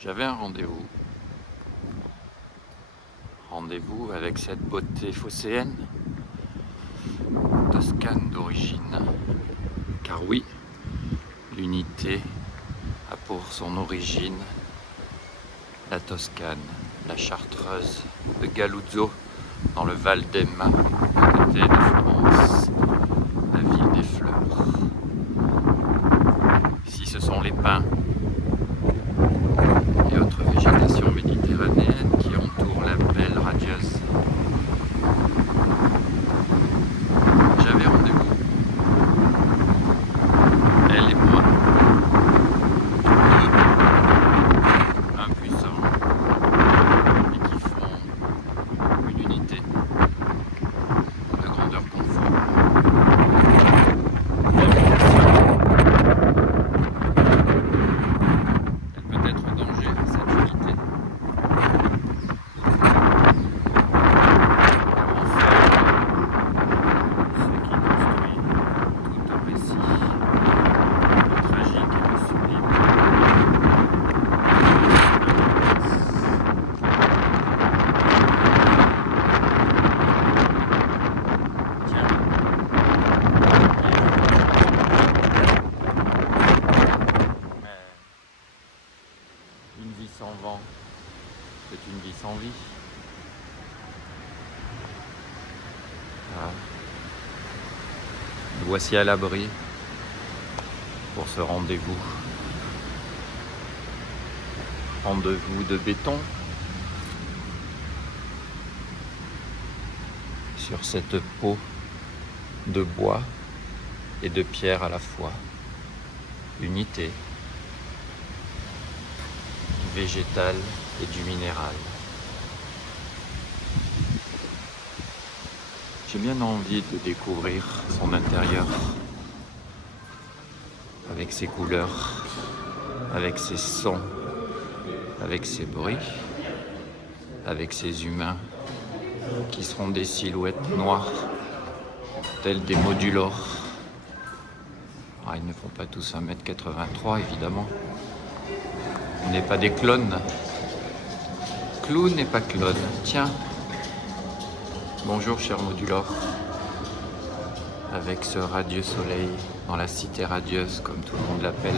J'avais un rendez-vous. Rendez-vous avec cette beauté phocéenne, toscane d'origine. Car oui, l'unité a pour son origine la Toscane, la Chartreuse de Galuzzo, dans le Val d'Emma, à côté de Florence, la ville des fleurs. Ici, ce sont les pins et autres végétations méditerranéennes qui entourent la belle radieuse. J'avais rendez-vous, elle et moi, deux impuissants et qui font une unité de grandeur conforme. Elle peut être en danger, cette unité. Une vie sans vent, c'est une vie sans vie. Voilà. Nous voici à l'abri pour ce rendez-vous. Rendez-vous de béton sur cette peau de bois et de pierre à la fois. Unité du végétal et du minéral. J'ai bien envie de découvrir son intérieur avec ses couleurs, avec ses sons, avec ses bruits, avec ses humains qui seront des silhouettes noires, telles des modulors. Ah, ils ne font pas tous 1m83 évidemment. On n'est pas des clones. Clown n'est pas clone. Tiens. Bonjour cher modulor. Avec ce radieux soleil dans la cité radieuse comme tout le monde l'appelle.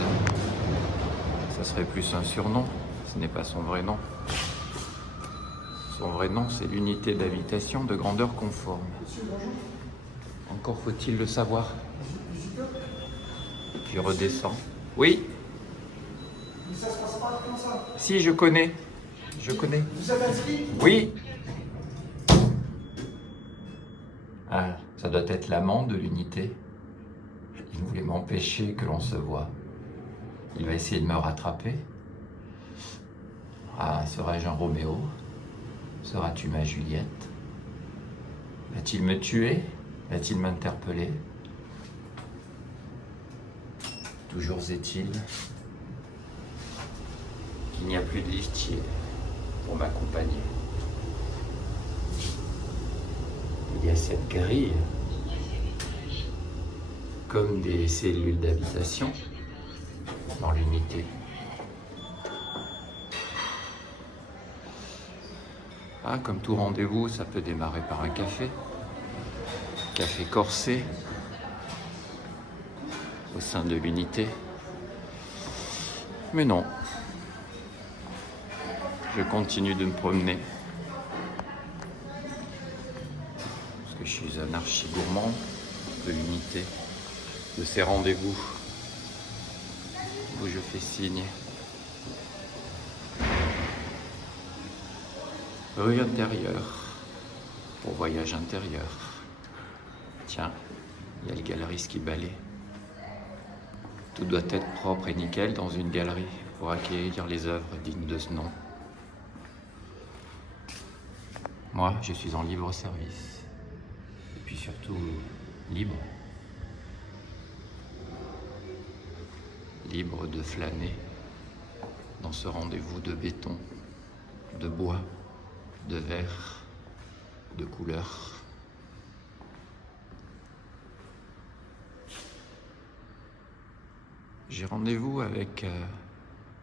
Ça serait plus un surnom. Ce n'est pas son vrai nom. Son vrai nom, c'est l'unité d'habitation de grandeur conforme. Encore faut-il le savoir. Je redescends. Oui. Mais ça se passe pas comme ça. Si, je connais. Je connais. Vous êtes inscrit? Oui. Ah, ça doit être l'amant de l'unité. Il voulait m'empêcher que l'on se voie. Il va essayer de me rattraper. Ah, serais-je un Roméo? Seras-tu ma Juliette? Va-t-il me tuer? Va-t-il m'interpeller? Toujours est-il qu'il n'y a plus de liftier pour m'accompagner. Il y a cette grille, comme des cellules d'habitation dans l'unité. Ah, comme tout rendez-vous, ça peut démarrer par un café. Café corsé au sein de l'unité. Mais non. Je continue de me promener. Parce que je suis un archi-gourmand de l'unité, de ces rendez-vous où je fais signe. Rue intérieure, pour voyage intérieur. Tiens, il y a le galeriste qui balaie. Tout doit être propre et nickel dans une galerie pour accueillir les œuvres dignes de ce nom. Moi, je suis en libre service. Et puis surtout, libre. Libre de flâner dans ce rendez-vous de béton, de bois, de verre, de couleurs. J'ai rendez-vous avec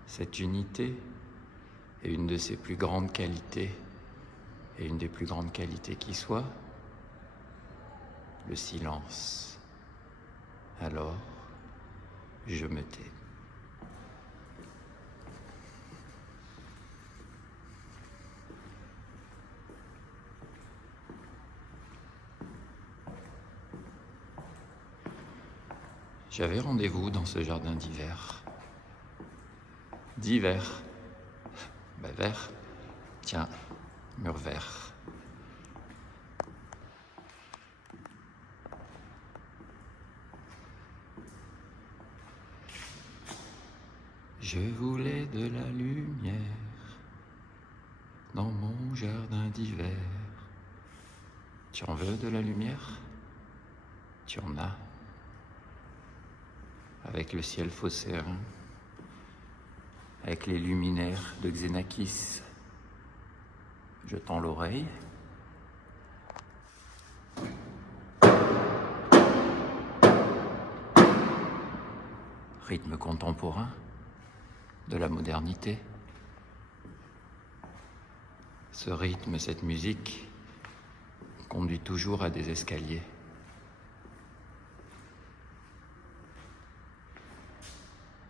cette unité Et une de ses plus grandes qualités, et une des plus grandes qualités qui soit, le silence. Alors, je me tais. J'avais rendez-vous dans ce jardin d'hiver. D'hiver. Ben vert. Tiens, mur vert. Je voulais de la lumière dans mon jardin d'hiver. Tu en veux de la lumière? Tu en as. Avec le ciel phocéen, avec les luminaires de Xenakis. Je tends l'oreille. Rythme contemporain de la modernité. Ce rythme, cette musique, conduit toujours à des escaliers.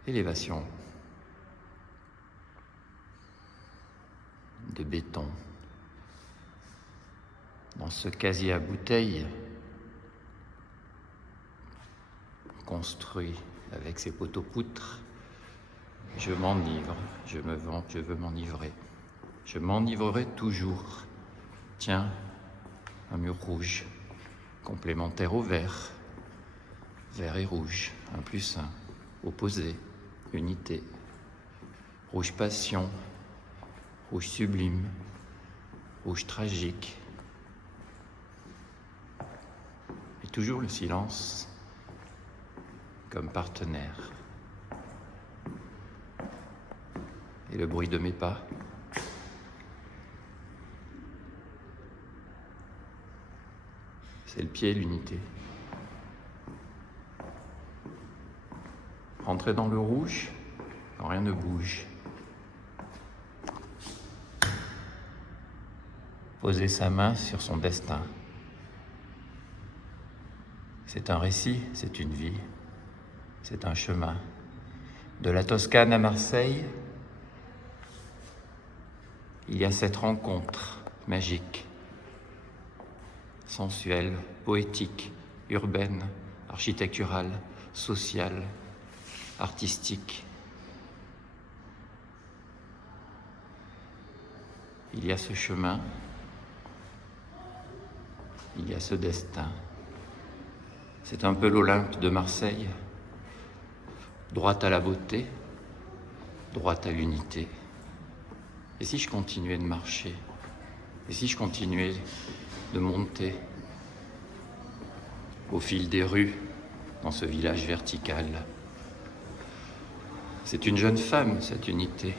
Élévation de béton. Dans ce casier à bouteilles, construit avec ses poteaux-poutres, je m'enivre, je me vante, je veux m'enivrer. Je m'enivrerai toujours. Tiens, un mur rouge, complémentaire au vert. Vert et rouge, 1 + 1, opposé, unité. Rouge passion, rouge sublime, rouge tragique. Et toujours le silence comme partenaire. Et le bruit de mes pas. C'est le pied, l'unité. Rentrer dans le rouge quand rien ne bouge. Poser sa main sur son destin. C'est un récit, c'est une vie, c'est un chemin. De la Toscane à Marseille, il y a cette rencontre magique, sensuelle, poétique, urbaine, architecturale, sociale, artistique. Il y a ce chemin, il y a ce destin. C'est un peu l'Olympe de Marseille, droite à la beauté, droite à l'unité. Et si je continuais de marcher? Et si je continuais de monter au fil des rues dans ce village vertical? C'est une jeune femme, cette unité.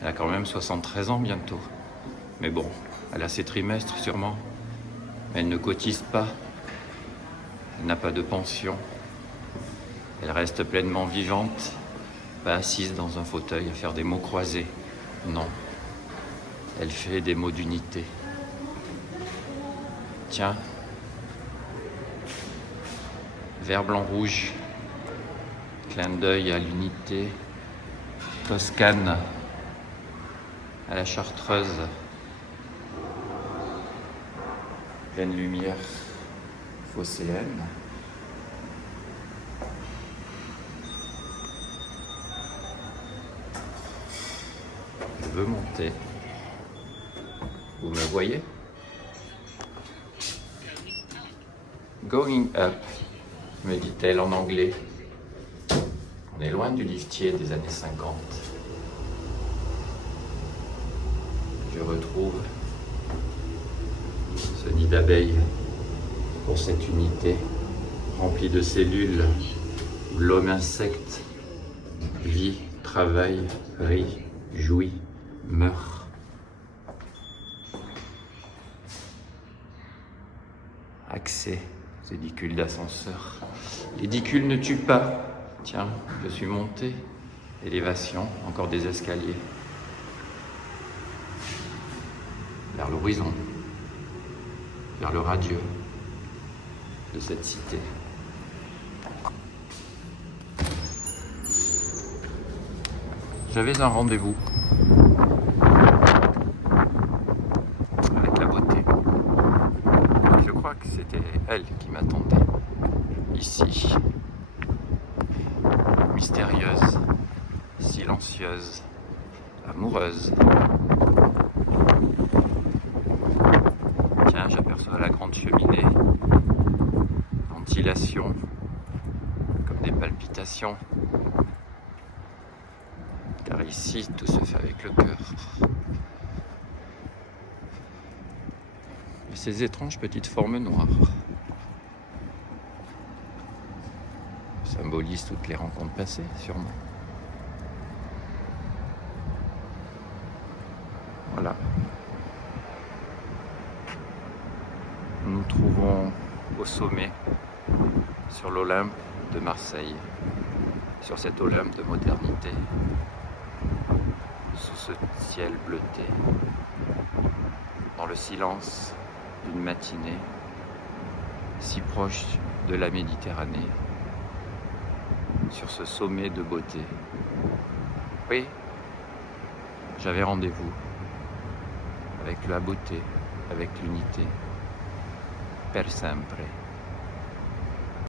Elle a quand même 73 ans bientôt. Mais bon, elle a ses trimestres sûrement. Elle ne cotise pas. Elle n'a pas de pension. Elle reste pleinement vivante, pas assise dans un fauteuil à faire des mots croisés. Non. Elle fait des mots d'unité. Tiens. Vert, blanc, rouge. Clin d'œil à l'unité. Toscane à la Chartreuse. Pleine lumière phocéenne. Je veux monter. Vous me voyez? Going up, me dit-elle en anglais. On est loin du liftier des années 50. Je retrouve ce nid d'abeilles pour cette unité remplie de cellules où l'homme insecte vit, travaille, rit, jouit, meurt. Accès aux édicules d'ascenseur. L'édicule ne tue pas. Tiens, je suis monté. Élévation, encore des escaliers. Vers l'horizon, vers le radieux de cette cité. J'avais un rendez-vous avec la beauté. Je crois que c'était elle qui m'attendait ici. Mystérieuse, silencieuse, amoureuse. Tiens, j'aperçois la grande cheminée. Ventilation, comme des palpitations. Car ici, tout se fait avec le cœur. Et ces étranges petites formes noires symbolisent toutes les rencontres passées, sûrement. Voilà. Nous nous trouvons au sommet, sur l'Olympe de Marseille, sur cet Olympe de modernité, sous ce ciel bleuté, dans le silence d'une matinée, si proche de la Méditerranée, sur ce sommet de beauté. Oui, j'avais rendez-vous avec la beauté, avec l'unité, per sempre.